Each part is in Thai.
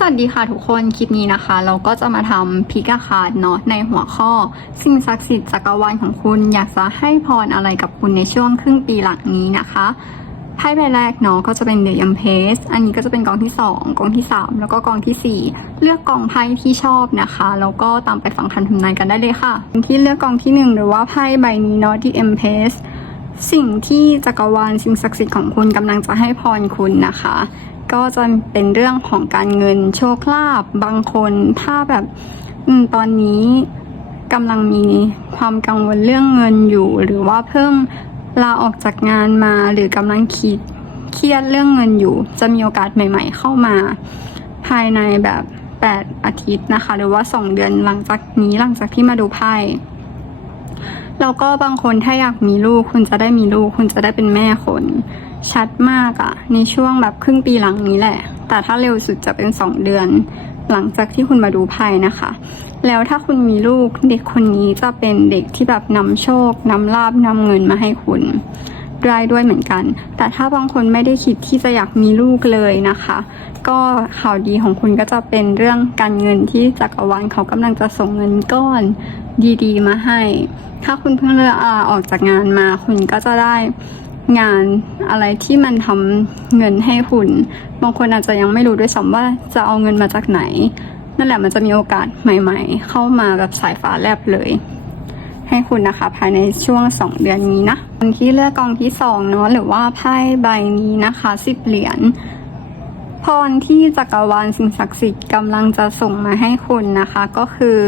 สวัสดีค่ะทุกคน คลิปนี้นะคะ เราก็จะมาทำพิกาคาร์ดเนาะในหัวข้อ สิ่งศักดิ์สิทธิ์จักรวาลของคุณอยากจะให้พรอะไรกับคุณในช่วงครึ่งปีหลังนี้นะคะไพ่ใบแรกเนาะก็จะเป็นเด e ยัมเพสอันนี้ก็จะเป็นกองที่ 2 กองที่ 3 แล้วก็กองทีสี่4 เลือกกองไพ่ที่ชอบนะคะ แล้วก็ตามไปฟังคำทำนายกันได้เลยค่ะ ที่เลือกกองที่ 1 หรือว่าไพ่ใบนี้เนาะที่เอ็มเพสสิ่งที่จักรวาลสิ่งศักดิ์สิทธิ์ของคุณกำลังจะให้พรคุณนะคะ ก็จะเป็นเรื่องของการเงินโชคลาภบางคนถ้าแบบตอนนี้กำลังมีความกังวลเรื่องเงินอยู่ หรือว่าเพิ่งลาออกจากงานมาหรือกำลังคิดเครียดเรื่องเงินอยู่ จะมีโอกาสใหม่ ๆ เข้ามา ภายในแบบ 8 อาทิตย์นะคะ หรือว่า 2 เดือนหลังจากนี้หลังจากที่มาดูไพ่แล้วก็บางคนถ้าอยากมีลูก คุณจะได้มีลูก คุณจะได้เป็นแม่คน ชัดมากอะในช่วงแบบครึ่งปีหลังนี้แหละ แต่ถ้าเร็วสุดจะเป็นสองเดือน หลังจากที่คุณมาดูไพ่นะคะ แล้วถ้าคุณมีลูกเด็กคนนี้จะเป็นเด็กที่แบบนำโชคนำลาบนำเงินมาให้คุณได้ด้วยเหมือนกัน แต่ถ้าบางคนไม่ได้คิดที่จะอยากมีลูกเลยนะคะ ก็ข่าวดีของคุณก็จะเป็นเรื่องการเงินที่จักรวาลเขากำลังจะส่งเงินก้อนดีๆ มาให้ ถ้าคุณเพิ่งเลือกลาออกจากงานมาคุณก็จะได้ งานอะไรที่มันทำเงินให้คุณ บางคนอาจจะยังไม่รู้ด้วยซ้ำว่าจะเอาเงินมาจากไหน นั่นแหละมันจะมีโอกาสใหม่ ๆ เข้ามาแบบสายฟ้าแลบเลย ให้คุณนะคะ ภายในช่วงสองเดือนนี้นะคนที่เลือกกองที่สองเนาะหรือว่าไพ่ใบนี้นะคะสิบเหรียญพรที่จักรวาลสิ่งศักดิ์สิทธิ์กำลังจะส่งมาให้คุณนะคะ ก็คือ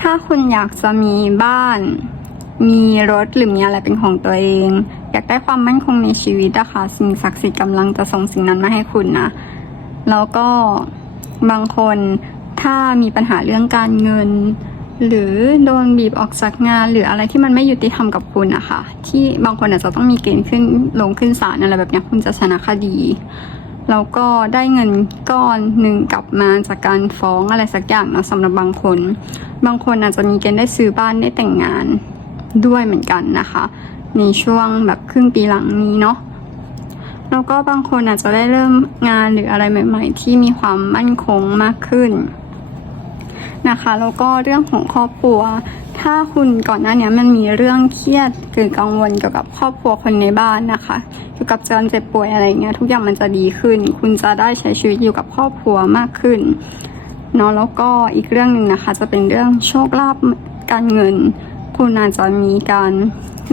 ถ้าคุณอยากจะมีบ้าน มีรถหรือมีอะไรเป็นของตัวเอง อยากได้ความมั่นคงในชีวิตอะค่ะ สิ่งศักดิ์สิทธิ์กำลังจะส่งสิ่งนั้นมาให้คุณนะ แล้วก็บางคนถ้ามีปัญหาเรื่องการเงิน หรือโดนบีบออกจากงาน หรืออะไรที่มันไม่ยุติธรรมกับคุณอะค่ะ ที่บางคนอาจจะต้องมีเกณฑ์ขึ้นลงขึ้นศาลอะไรแบบนี้คุณจะชนะคดีแล้วก็ได้เงินก้อนหนึ่งกลับมาจากการฟ้องอะไรสักอย่างเนาะสำหรับบางคน บางคนอาจจะมีเกณฑ์ได้ซื้อบ้านได้แต่งงานด้วยเหมือนกันนะคะ ในช่วงแบบครึ่งปีหลังนี้เนาะแล้วก็บางคนอาจจะได้เริ่มงานหรืออะไรใหม่ ๆ ที่มีความมั่นคงมากขึ้นนะคะแล้วก็เรื่องของครอบครัว ถ้าคุณก่อนหน้านี้มันมีเรื่องเครียดหรือกังวลเกี่ยวกับครอบครัวคนในบ้านนะคะเกี่ยวกับการเจ็บป่วยอะไรเงี้ยทุกอย่างมันจะดีขึ้น คุณจะได้ใช้ชีวิตอยู่กับครอบครัวมากขึ้นเนาะแล้วก็อีกเรื่องหนึ่งนะคะ จะเป็นเรื่องโชคลาภการเงิน คุณอาจจะมีการ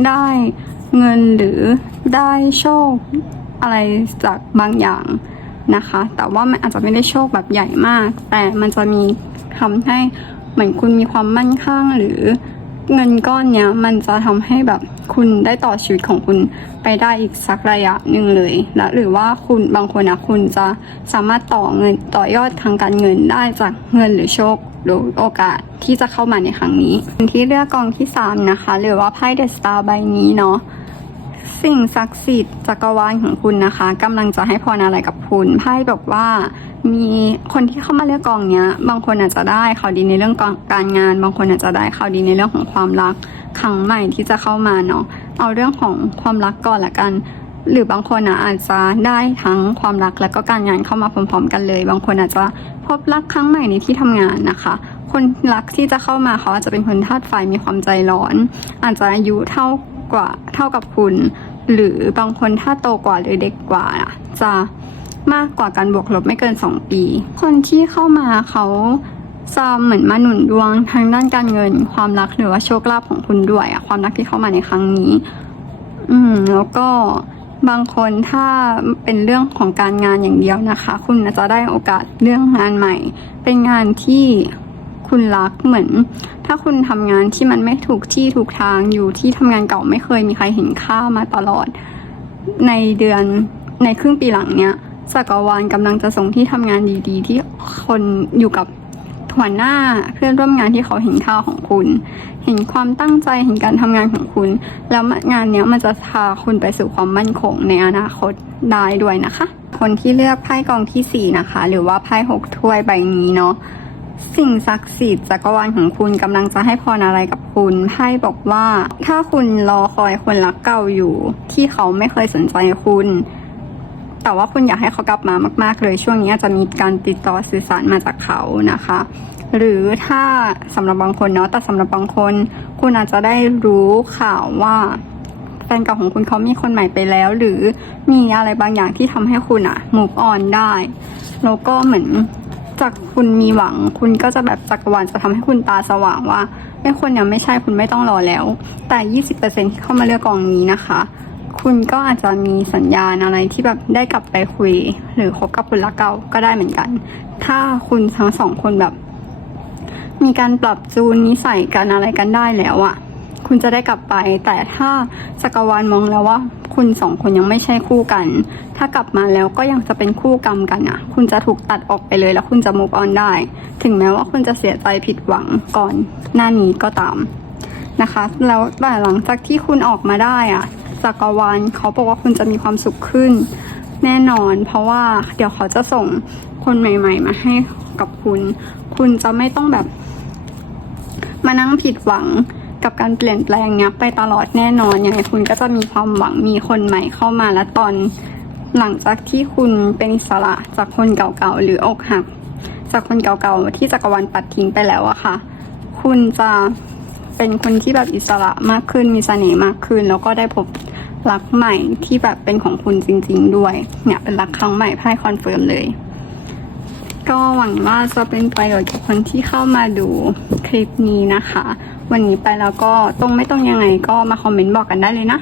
ได้เงินหรือได้โชคอะไรจากบางอย่างนะคะ แต่ว่ามันอาจจะไม่ได้โชคแบบใหญ่มาก แต่มันจะมีทำให้เหมือนคุณมีความมั่นคงหรือ เงินก้อนเนี้ยมันจะทำให้แบบคุณได้ต่อชีวิตของคุณไปได้อีกสักระยะหนึ่งเลยและหรือว่าคุณบางคนนะคุณจะสามารถต่อเงินต่อยอดทางการเงินได้จากเงินหรือโชคหรือโอกาสที่จะเข้ามาในครั้งนี้ที่เลือกกองที่สามนะคะหรือว่าไพ่เดอะสตาร์ใบนี้เนาะสิ่งศักดิ์สิทธิ์จักรวาลของคุณนะคะกำลังจะให้พรอะไรกับ คุณไพ่บอกว่า มีคนที่เข้ามาเลือกกองเนี้ย บางคนอาจจะได้ข่าวดีในเรื่องการงาน บางคนอาจจะได้ข่าวดีในเรื่องของความรักครั้งใหม่ที่จะเข้ามาเนาะเอาเรื่องของความรักก่อนละกัน หรือบางคนอาจจะได้ทั้งความรักและก็การงานเข้ามาพร้อมๆ กันเลย บางคนอาจจะพบรักครั้งใหม่ในที่ทำงานนะคะคนรักที่จะเข้ามาเขาอาจจะเป็นคนธาตุไฟมีความใจร้อน อาจจะอายุเท่ากว่าเท่ากับคุณ หรือบางคนถ้าโตกว่าหรือเด็กกว่าจะ มากกว่าการบวกลบไม่เกิน 2 ปี คนที่เข้ามาเขาจะเหมือนมาหนุนดวงทางด้านการเงิน ความรักหรือว่าโชคลาภของคุณด้วยอะความรักที่เข้ามาในครั้งนี้ อืม แล้วก็บางคนถ้าเป็นเรื่องของการงานอย่างเดียวนะคะ คุณจะได้โอกาสเรื่องงานใหม่ เป็นงานที่คุณรักเหมือน ถ้าคุณทำงานที่มันไม่ถูกที่ถูกทางอยู่ที่ทำงานเก่าไม่เคยมีใครเห็นค่ามาตลอด ในเดือนในครึ่งปีหลังเนี้ย จักรวาลกำลังจะส่งที่ทำงานดีๆ ที่คนอยู่กับหัวหน้าเพื่อนร่วมงานที่เขาเห็นค่าของคุณ เห็นความตั้งใจเห็นการทำงานของคุณ แล้วงานเนี้ยมันจะพาคุณไปสู่ความมั่นคงในอนาคตได้ด้วยนะคะ คนที่เลือกไพ่กองที่สี่นะคะ หรือว่าไพ่หกถ้วยใบนี้เนาะสิ่งศักดิ์สิทธิ์จักรวาลของคุณกำลังจะให้พรอะไรกับคุณไพ่บอกว่า ถ้าคุณรอคอยคนรักเก่าอยู่ ที่เขาไม่เคยสนใจคุณ แต่ว่าคุณอยากให้เขากลับมามาก ๆ เลยช่วงนี้อาจจะมีการติดต่อสื่อสารมาจากเขานะคะ หรือถ้าสำหรับบางคนเนาะแต่สำหรับบางคน คุณอาจจะได้รู้ข่าวว่าแฟนเก่าของคุณเขามีคนใหม่ไปแล้ว หรือมีอะไรบางอย่างที่ทำให้คุณอะ move on ได้แล้วก็เหมือนจากคุณมีหวัง คุณก็จะแบบจักรวาลจะทำให้คุณตาสว่างว่าไอ้คนเนี่ยไม่ใช่คุณไม่ต้องรอแล้ว แต่ 20%ที่เข้ามาเลือกกองนี้นะคะ คุณก็อาจจะมีสัญญาณอะไรที่แบบได้กลับไปคุย หรือคบกับคนรักเก่าก็ได้เหมือนกัน ถ้าคุณทั้งสองคนแบบ มีการปรับจูนนิสัยกันอะไรกันได้แล้วอะคุณจะได้กลับไป แต่ถ้าจักรวาลมองแล้วว่า คุณสองคนยังไม่ใช่คู่กัน ถ้ากลับมาแล้วก็ยังจะเป็นคู่กรรมกันอะคุณจะถูกตัดออกไปเลยแล้วคุณจะ move on ได้ ถึงแม้ว่าคุณจะเสียใจผิดหวังก่อนหน้านี้ก็ตามนะคะ แล้วแต่หลังจากที่คุณออกมาได้อะ จักรวาลเขาบอกว่าคุณจะมีความสุขขึ้น แน่นอน เพราะว่าเดี๋ยวเขาจะส่งคนใหม่ ๆ มาให้กับคุณ คุณจะไม่ต้องแบบ มานั่งผิดหวังกับการเปลี่ยนแปลงเนี้ยไปตลอดแน่นอนยังไงคุณก็จะมีความหวังมีคนใหม่เข้ามาและตอนหลังจากที่คุณเป็นอิสระจากคนเก่าๆหรืออกหัก จากคนเก่าๆที่จักรวาลปัดทิ้งไปแล้วอะค่ะ คุณจะเป็นคนที่แบบอิสระมากขึ้นมีเสน่ห์มากขึ้น แล้วก็ได้พบ รักใหม่ที่แบบเป็นของคุณจริง ๆ ด้วย เนี่ยเป็นรักครั้งใหม่ไพ่คอนเฟิร์มเลย ก็หวังว่าจะเป็นประโยชน์กับคนที่เข้ามาดูคลิปนี้นะคะ วันนี้ไปแล้วก็ตรงไม่ตรงยังไงก็มาคอมเมนต์บอกกันได้เลยนะ